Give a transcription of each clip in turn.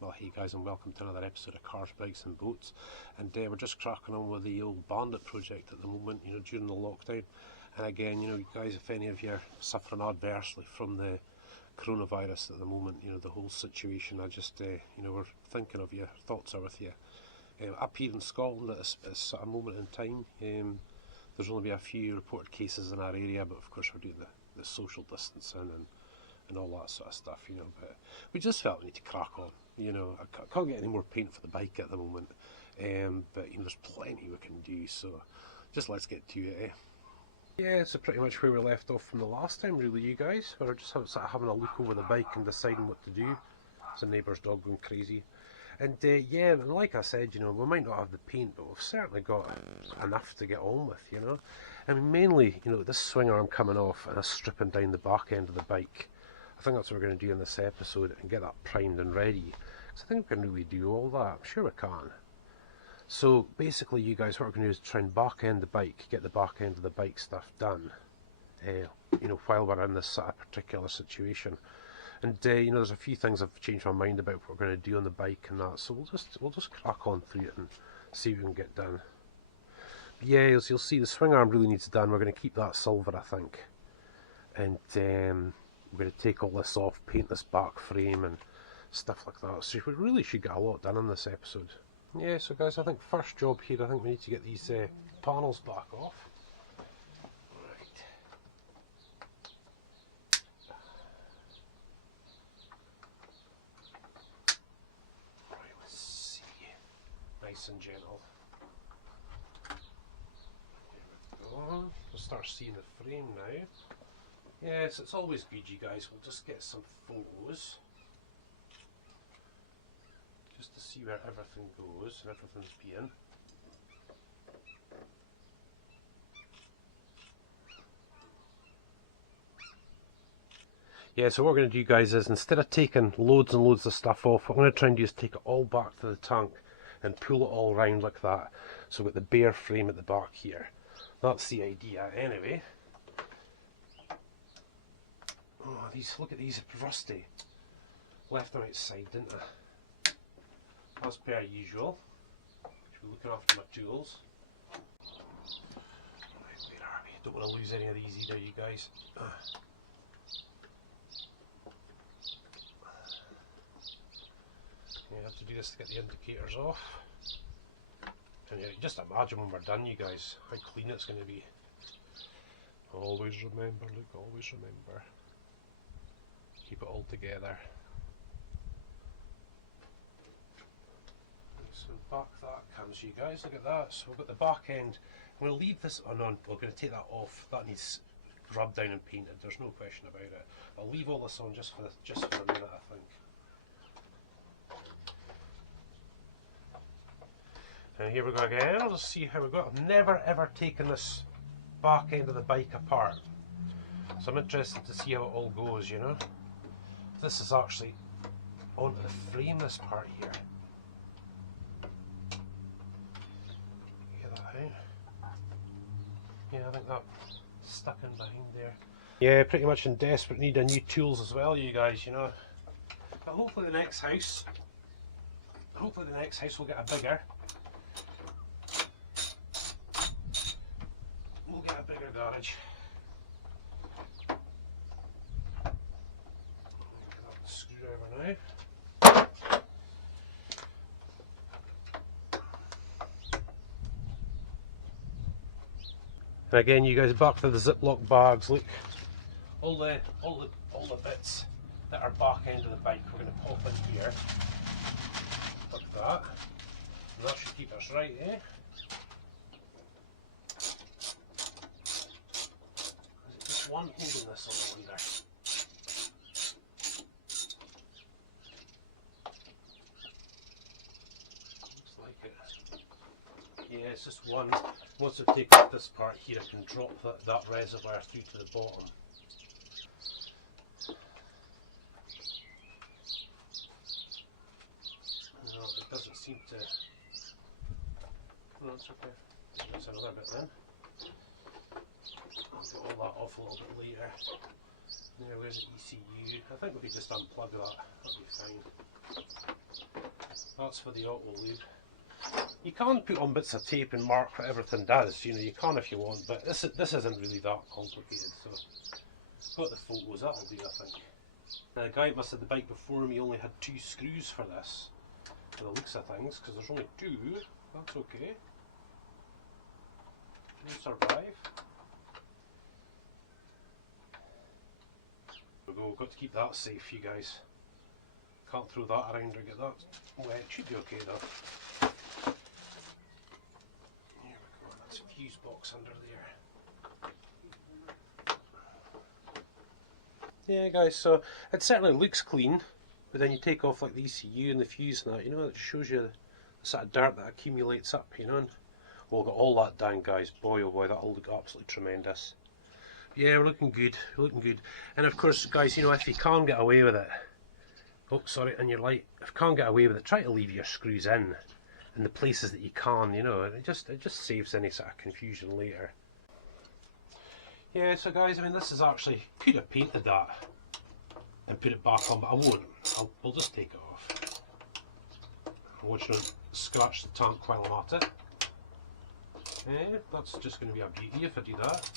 Well, hey guys, and welcome to another episode of Cars, Bikes and Boats. And we're just cracking on with the old BANDIT project at the moment, during the lockdown. And again, you guys, if any of you are suffering adversely from the coronavirus at the moment, the whole situation, I just, we're thinking of you, thoughts are with you. Up here in Scotland at a moment in time, there's only been a few reported cases in our area, but of course we're doing the social distancing and all that sort of stuff, but we just felt we need to crack on. I can't get any more paint for the bike at the moment, but there's plenty we can do, so just let's get to it, Yeah, so pretty much where we left off from the last time, really, you guys. We were just sort of having a look over the bike and deciding what to do. It's a neighbour's dog going crazy. And yeah, like I said, we might not have the paint, but we've certainly got enough to get on with, I mean, mainly, this swing arm coming off and us stripping down the back end of the bike. I think that's what we're going to do in this episode and get that primed and ready. Because I think we can really do all that. I'm sure we can. So basically, you guys, what we're going to do is try and back end the bike, get the back end of the bike stuff done. While we're in this sort of particular situation. And there's a few things I've changed my mind about what we're going to do on the bike and that. So we'll just crack on through it and see what we can get done. But yeah, as you'll see, the swing arm really needs done. We're going to keep that silver, I think. And we're going to take all this off, paint this back frame and stuff like that. So we really should get a lot done in this episode. Yeah, so guys, I think first job here, I think we need to get these panels back off. Right. Right, let's see. Nice and gentle. There we go. We'll start seeing the frame now. Yes, it's always good, you guys. We'll just get some photos just to see where everything goes and everything's being. Yeah, so what we're going to do, guys, is instead of taking loads and loads of stuff off, what I'm going to try and do is take it all back to the tank and pull it all round like that. So we've got the bare frame at the back here. That's the idea anyway. Oh, look at these, rusty. Left them outside, didn't I? As per usual. Should be looking after my tools. Right, where are we? Don't want to lose any of these either, you guys. You have to do this to get the indicators off. And yeah, just imagine when we're done, you guys, how clean it's going to be. Always remember, look, always remember. Keep it all together. So back that comes, you guys, look at that. So we've got the back end. I'm going to leave this on, we're going to take that off. That needs rubbed down and painted, there's no question about it. I'll leave all this on just for a minute, I think. And here we go again. Let's see how we go. I've never ever taken this back end of the bike apart. So I'm interested to see how it all goes, This is actually onto the frame, this part here. Get that out. Yeah, I think that stuck in behind there. Yeah, pretty much in desperate need of new tools as well, you guys, But hopefully the next house will get a bigger. We'll get a bigger garage. Screwdriver now. And again, you guys, back to the Ziploc bags. Look, all the bits that are back end of the bike, we're going to pop in here, like that. And that should keep us right, eh? Is it just one holding this, I wonder? Yeah, it's just one. Once I take out this part here, I can drop that reservoir through to the bottom. No, it doesn't seem to. No, it's okay. That's another bit then. I'll get all that off a little bit later. Now where's the ECU? I think we could just unplug that, that'll be fine. That's for the auto lube. You can put on bits of tape and mark what everything does, you know, you can if you want, but this isn't really that complicated, so got the photos, that'll do I think. Now the guy that must have the bike before me only had 2 screws for this, for the looks of things, because there's only 2, that's okay. We'll survive. There we go, got to keep that safe you guys. Can't throw that around or get that wet, should be okay though. Here we go, that's a fuse box under there. Yeah guys, so it certainly looks clean, but then you take off like the ECU and the fuse and that, you know, it shows you the sort of dirt that accumulates up, you know. And we'll get all that down guys, boy oh boy, that'll look absolutely tremendous. Yeah, we're looking good, we're looking good. And of course guys, you know, if you can't get away with it, oh sorry, and your light, if you can't get away with it, try to leave your screws in the places that you can, you know, it just saves any sort of confusion later. Yeah, so guys, I mean this is actually, could have painted that and put it back on, but I won't, I'll just take it off. I want you to scratch the tank while I'm at it. Yeah, that's just going to be a beauty if I do that.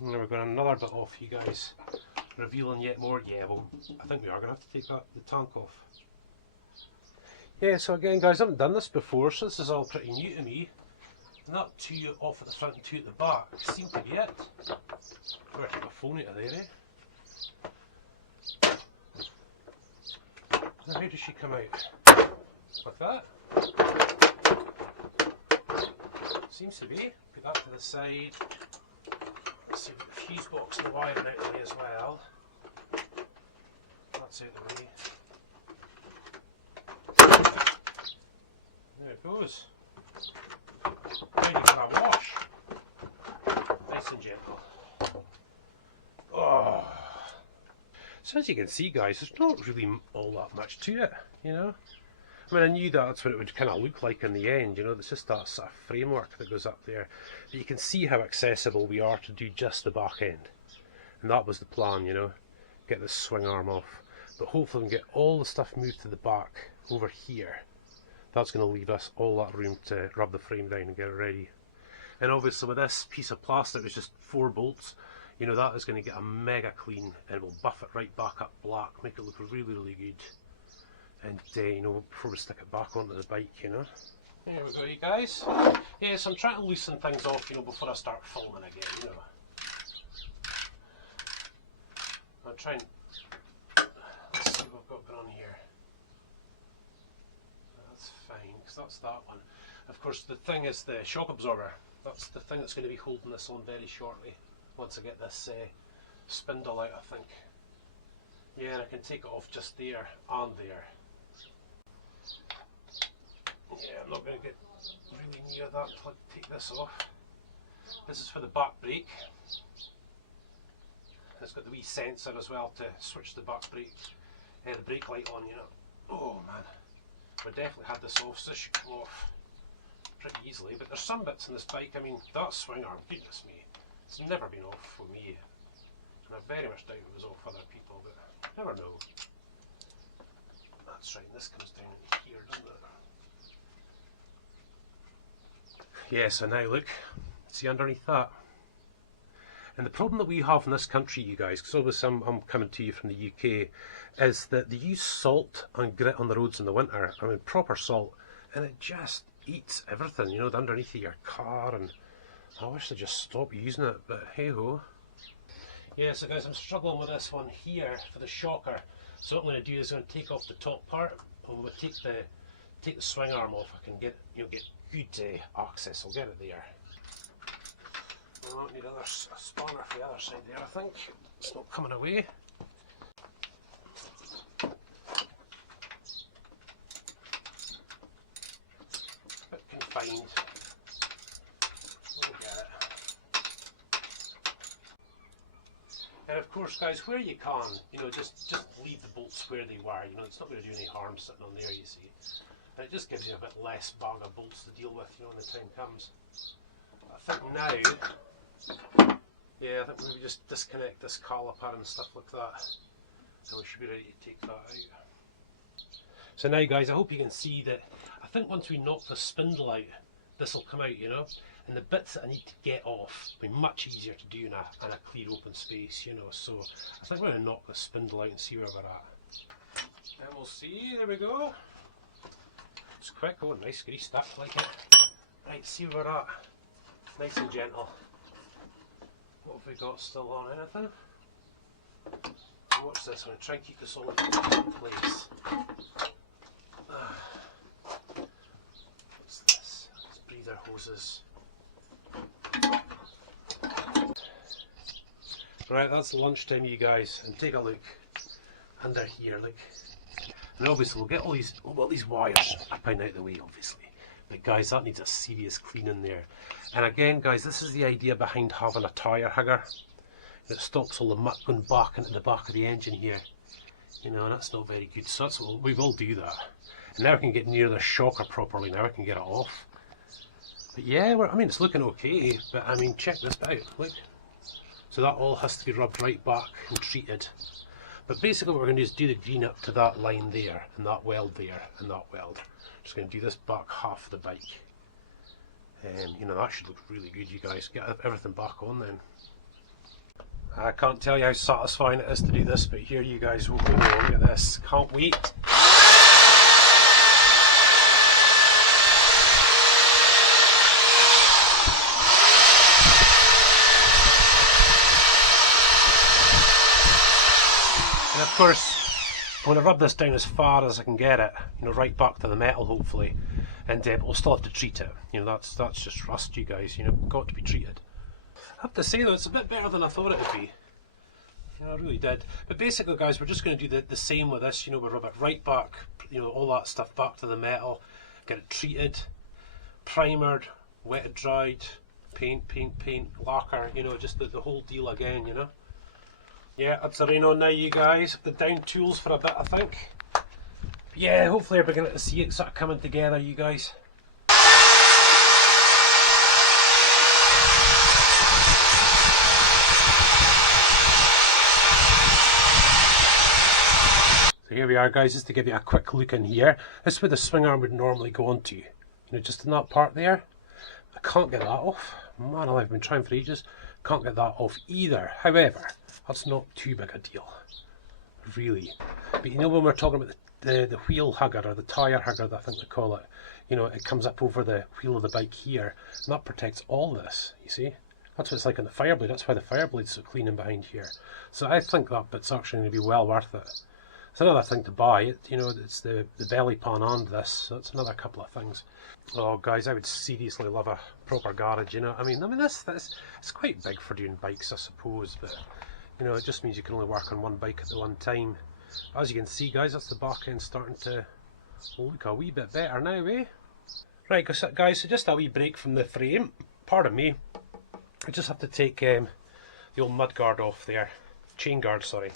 And then we're going another bit off you guys. Revealing yet more. Yeah, well, I think we are going to have to take the tank off. Yeah, so again guys, I haven't done this before, so this is all pretty new to me. And that 2 off at the front and 2 at the back seem to be it. Better take my phone out of there, eh? Now how does she come out? Like that? Seems to be. Put that to the side. Let's see, we've got the fuse box and the wiring out of the way as well. That's out of the way. There it goes. Now you got a wash. Nice and gentle. Oh. So as you can see guys, there's not really all that much to it, you know. I mean, I knew that's what it would kind of look like in the end, you know, it's just that sort of framework that goes up there. But you can see how accessible we are to do just the back end. And that was the plan, you know, get this swing arm off. But hopefully we can get all the stuff moved to the back over here. That's going to leave us all that room to rub the frame down and get it ready. And obviously with this piece of plastic, it's just 4 bolts, you know, that is going to get a mega clean and we'll buff it right back up black, make it look really, really good. And you know, before we stick it back onto the bike, you know. There we go you guys. Yeah, so I'm trying to loosen things off, you know, before I start filming again, you know. I'll try and, let's see what I've got going on here. That's fine, because that's that one. Of course the thing is the shock absorber. That's the thing that's going to be holding this on very shortly, once I get this spindle out I think. Yeah, and I can take it off just there and there. Yeah, I'm not going to get really near that until I take this off. This is for the back brake. It's got the wee sensor as well to switch the back brake, the brake light on, you know. Oh man, we definitely had this off, so this should come off pretty easily. But there's some bits in this bike, I mean, that swing arm, goodness me, it's never been off for me. And I very much doubt it was off for other people, but never know. That's right, this comes down into here, doesn't it? Yeah, so now look, see underneath that. And the problem that we have in this country, you guys, because obviously I'm coming to you from the UK, is that they use salt and grit on the roads in the winter. I mean, proper salt, and it just eats everything, you know, underneath of your car, and I wish they'd just stop using it, but hey ho. Yeah, so guys, I'm struggling with this one here for the shocker. So what I'm going to do is I'm going to take off the top part, and we'll take the swing arm off. I can get get good access. I'll get it there. I don't need a spanner for the other side there. I think it's not coming away. A bit confined. We'll get it. And of course, guys, where you can, you know, just leave the bolts where they were. You know, it's not going to do any harm sitting on there. You see, and it just gives you a bit less bag of bolts to deal with, you know, when the time comes. I think now Yeah, I think maybe just disconnect this caliper and stuff like that, and we should be ready to take that out. So now guys, I hope you can see that I think once we knock the spindle out, this will come out, you know, and the bits that I need to get off will be much easier to do in a clear open space, you know. So I think we're going to knock the spindle out and see where we're at. And we'll see, there we go. It's quick, oh nice, greased up like it. Right, see where we're at. Nice and gentle. What have we got still on? Anything? Watch this, I'm going to try and keep this all in place. What's this? It's breather hoses. Right, that's lunchtime, you guys, and take a look under here, look. And obviously we'll get all these wires up and out of the way, obviously. But guys, that needs a serious cleaning there. And again, guys, this is the idea behind having a tyre hugger. It stops all the muck going back into the back of the engine here. You know, and that's not very good. So that's what we will do that. And now I can get near the shocker properly. Now I can get it off. But yeah, I mean, it's looking okay. But I mean, check this bit out. Look. So that all has to be rubbed right back and treated. But basically what we're going to do is do the green up to that line there, and that weld there, and that weld. Just going to do this back half of the bike. You know, that should look really good, you guys. Get everything back on then. I can't tell you how satisfying it is to do this, but here you guys will go. Look at this. Can't wait. And of course, I'm going to rub this down as far as I can get it, you know, right back to the metal hopefully, and we'll still have to treat it. You know, that's just rust, you guys. You know, got to be treated. I have to say though, it's a bit better than I thought it would be. You know, I really did. But basically, guys, we're just going to do the same with this. You know, we'll rub it right back. You know, all that stuff back to the metal, get it treated, primered, wetted, dried, paint, lacquer. You know, just the whole deal again. You know. Yeah, that's the rain on now, you guys. The down tools for a bit, I think. But yeah, hopefully we're beginning to see it sort of coming together, you guys. So here we are, guys, just to give you a quick look in here. This is where the swing arm would normally go onto. You know, just in that part there. I can't get that off. Man, I've been trying for ages. Can't get that off either. However, that's not too big a deal, really. But you know, when we're talking about the wheel hugger, or the tyre hugger, I think they call it, you know, it comes up over the wheel of the bike here, and that protects all this, you see. That's what it's like on the Fireblade. That's why the Fireblade's so clean in behind here. So I think that bit's actually going to be well worth it. It's another thing to buy. You know, it's the belly pan and this, so it's another couple of things. Oh, guys, I would seriously love a proper garage. You know, I mean, this it's quite big for doing bikes, I suppose, but you know, it just means you can only work on one bike at the one time. As you can see, guys, that's the back end starting to look a wee bit better now, eh? Right, guys, so just a wee break from the frame. Pardon me. I just have to take the old mud guard off there, chain guard, sorry.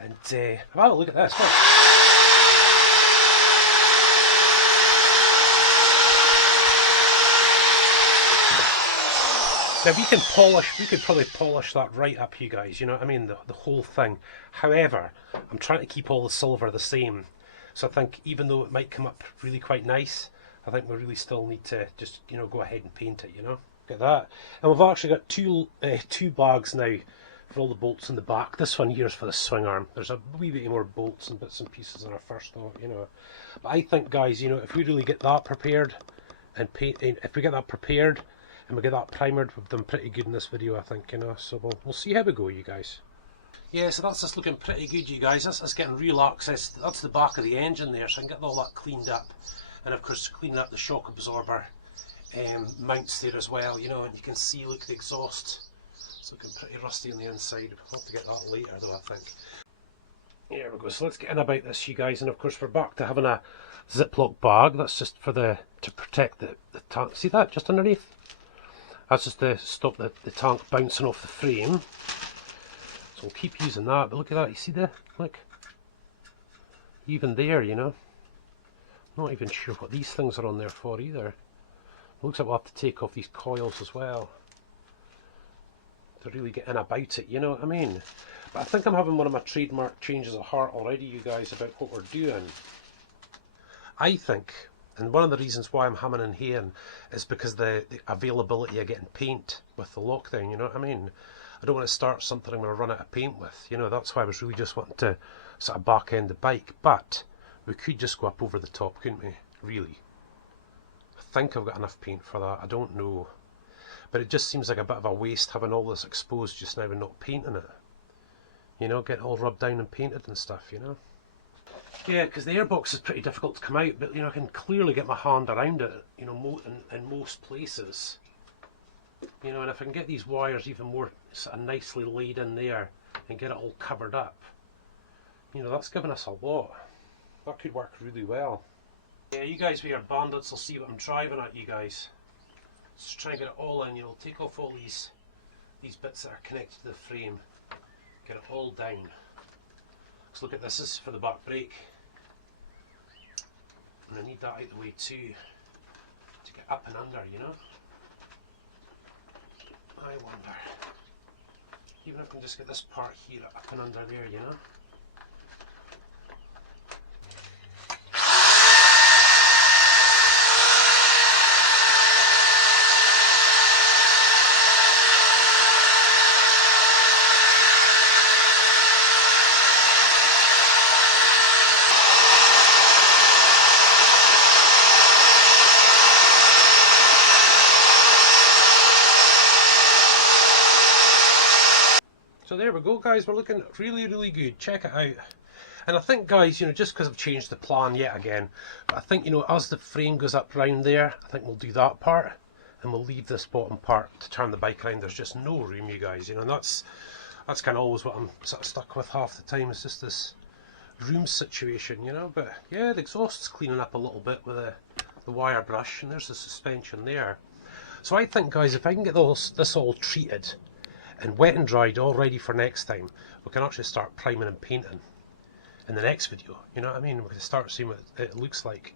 And have a look at this. Look. Now we could probably polish that right up, you guys, you know what I mean, the whole thing. However, I'm trying to keep all the silver the same. So I think even though it might come up really quite nice, I think we really still need to just, you know, go ahead and paint it, you know. Look at that. And we've actually got two bags now for all the bolts in the back. This one here is for the swing arm. There's a wee bit more bolts and bits and pieces than our first thought, you know. But I think, guys, you know, if we really get that prepared and if we get that prepared and we get that primered, we've done pretty good in this video, I think, you know. So we'll see how we go, you guys. Yeah, so that's just looking pretty good, you guys. That's getting real access. That's the back of the engine there, so I can get all that cleaned up. And of course, cleaning up the shock absorber mounts there as well, you know, and you can see, look, the exhaust. It's looking pretty rusty on the inside. We'll have to get that later though, I think. There we go, so let's get in about this, you guys, and of course we're back to having a Ziploc bag. That's just for to protect the tank. See that, just underneath? That's just to stop the tank bouncing off the frame. So we'll keep using that, but look at that, you see look? Even there, you know. Not even sure what these things are on there for either. It looks like we'll have to take off these coils as well. to really get in about it, you know what I mean? But I think I'm having one of my trademark changes of heart already, you guys, about what we're doing. I think, and one of the reasons why I'm humming and hawing is because the availability of getting paint with the lockdown, you know what I mean? I don't want to start something I'm going to run out of paint with, you know, that's why I was really just wanting to sort of back end the bike, but we could just go up over the top, couldn't we, really? I think I've got enough paint for that, I don't know. But it just seems like a bit of a waste having all this exposed just now and not painting it. You know, getting all rubbed down and painted and stuff, you know. Yeah, because the airbox is pretty difficult to come out, but you know, I can clearly get my hand around it, you know, in most places. You know, and if I can get these wires even more sort of nicely laid in there and get it all covered up, you know, that's given us a lot. That could work really well. Yeah, you guys with your bandits will see what I'm driving at, you guys. Just try and get it all in, you know, take off all these bits that are connected to the frame, get it all down. So look at this is for the back brake, and I need that out of the way too, to get up and under, you know. I wonder, even if I can just get this part here up and under there, you know. So there we go, guys, we're looking really, really good. Check it out. And I think, guys, you know, just because I've changed the plan yet again, but I think, you know, as the frame goes up round there, I think we'll do that part, and we'll leave this bottom part to turn the bike around. There's just no room, you guys, you know, and that's kind of always what I'm sort of stuck with half the time, is just this room situation, you know. But yeah, the exhaust's cleaning up a little bit with the wire brush, and there's the suspension there. So I think, guys, if I can get this all treated and wet and dried, all ready for next time, we can actually start priming and painting in the next video, you know what I mean? We can start seeing what it looks like.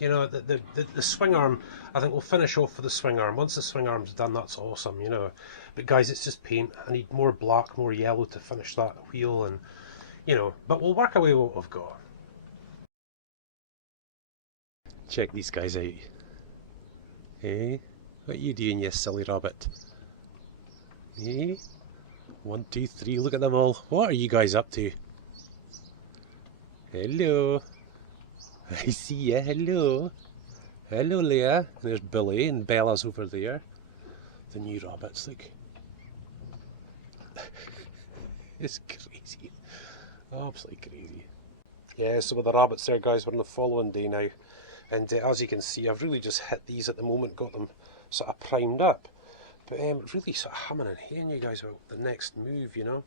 You know, the swing arm, I think we'll finish off with the swing arm. Once the swing arm's done, that's awesome, you know. But guys, it's just paint. I need more black, more yellow to finish that wheel, and, you know, but we'll work away with what we've got. Check these guys out. Hey, what are you doing, you silly rabbit? Hey, 1, 2, 3, look at them all. What are you guys up to? Hello. I see ya, hello. Hello, Leah. There's Billy, and Bella's over there. The new rabbits, look. It's crazy. Absolutely crazy. Yeah, so with the rabbits there, guys, we're on the following day now. And as you can see, I've really just hit these at the moment, got them sort of primed up. But really sort of humming and hawing, you guys, about the next move, you know.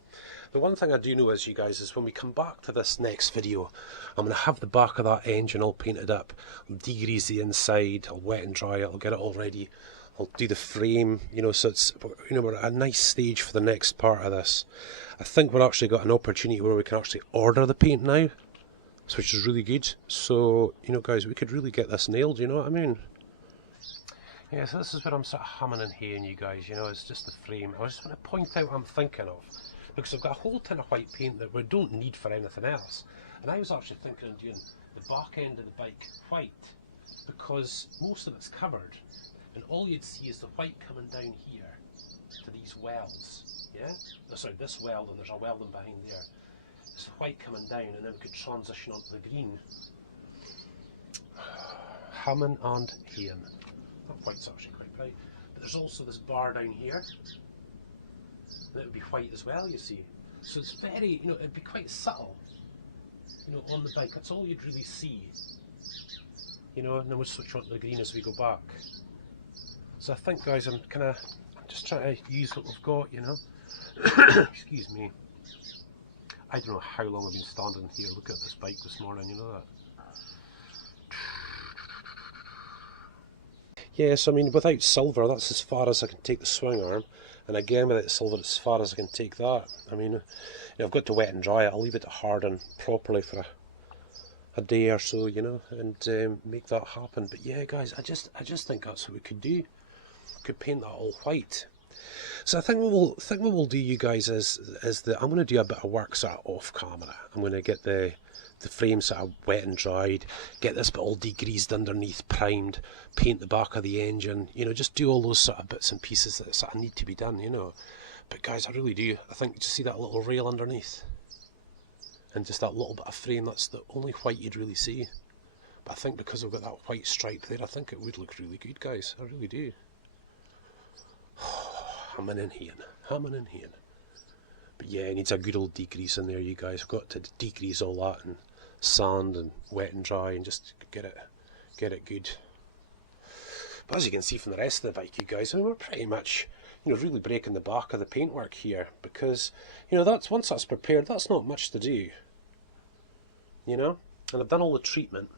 The one thing I do know is, you guys, is when we come back to this next video, I'm going to have the back of that engine all painted up. I'll degrease the inside, I'll wet and dry it, I'll get it all ready. I'll do the frame, you know, so it's, you know, we're at a nice stage for the next part of this. I think we've actually got an opportunity where we can actually order the paint now, which is really good. So, you know, guys, we could really get this nailed, you know what I mean? Yeah, so this is what I'm sort of humming and hawing, you guys, you know, it's just the frame. I just want to point out what I'm thinking of, because I've got a whole tin of white paint that we don't need for anything else. And I was actually thinking of doing the back end of the bike white, because most of it's covered, and all you'd see is the white coming down here to these wells, yeah? Oh, sorry, this weld, and there's a welding behind there. It's the white coming down, and then we could transition onto the green. Humming and hawing. That white's actually quite bright, but there's also this bar down here that would be white as well, you see. So it's very, you know, it'd be quite subtle, you know, on the bike. That's all you'd really see, you know, and then we'll switch on to the green as we go back. So I think, guys, I'm just trying to use what we've got, you know. Excuse me. I don't know how long I've been standing here looking at this bike this morning, you know that. Yes, I mean, without silver, that's as far as I can take the swing arm, and again, without silver, it's as far as I can take that. I mean, you know, I've got to wet and dry it. I'll leave it to harden properly for a day or so, you know, and make that happen. But yeah, guys, I just think that's what we could do. We could paint that all white, So I think what we'll do, you guys, is that I'm going to do a bit of work sort of off camera. I'm going to get the frame sort of wet and dried, get this bit all degreased underneath, primed, paint the back of the engine, you know, just do all those sort of bits and pieces that sort of need to be done, you know. But guys, I really do. I think, just see that little rail underneath? And just that little bit of frame, that's the only white you'd really see. But I think because I've got that white stripe there, I think it would look really good, guys. I really do. Hamming in here. But yeah, it needs a good old degrease in there, you guys. I've got to degrease all that and sand and wet and dry and just get it good. But as you can see from the rest of the bike, you guys, I mean, we're pretty much, you know, really breaking the back of the paintwork here, because, you know, that's, once that's prepared, that's not much to do, you know. And I've done all the treatment,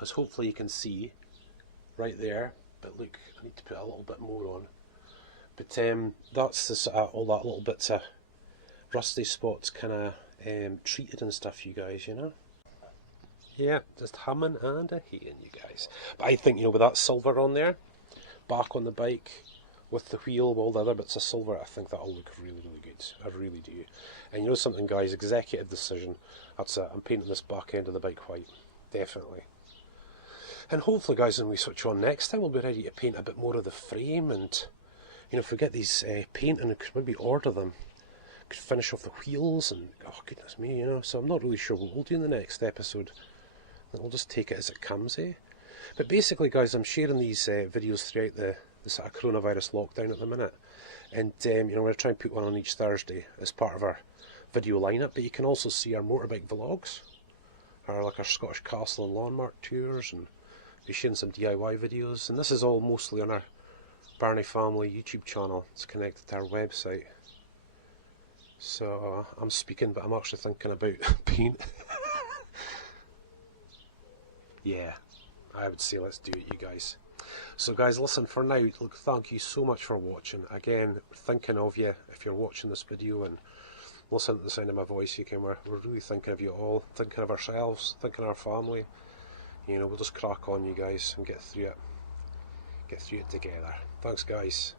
as hopefully you can see right there. But look, I need to put a little bit more on. But that's the sort of, all that little bits of rusty spots kind of treated and stuff, you guys, you know. Yeah, just humming and a haying, you guys. But I think, you know, with that silver on there, back on the bike, with the wheel, all the other bits of silver, I think that'll look really, really good. I really do. And you know something, guys, executive decision. That's it. I'm painting this back end of the bike white. Definitely. And hopefully, guys, when we switch on next time, we'll be ready to paint a bit more of the frame. And, you know, if we get these painting, we could maybe order them. Could finish off the wheels and, oh, goodness me, you know. So I'm not really sure what we'll do in the next episode. We'll just take it as it comes, eh? But basically, guys, I'm sharing these videos throughout the sort of coronavirus lockdown at the minute. And, you know, we're going to try and put one on each Thursday as part of our video lineup. But you can also see our motorbike vlogs, like our Scottish Castle and Landmark tours, and be sharing some DIY videos. And this is all mostly on our Birnie Family YouTube channel. It's connected to our website. So I'm speaking, but I'm actually thinking about paint. Yeah, I would say let's do it, you guys. So guys, listen, for now, look, thank you so much for watching. Again, thinking of you if you're watching this video and listening to the sound of my voice. You can, we're really thinking of you all, thinking of ourselves, thinking of our family. You know, we'll just crack on, you guys, and get through it together. Thanks, guys.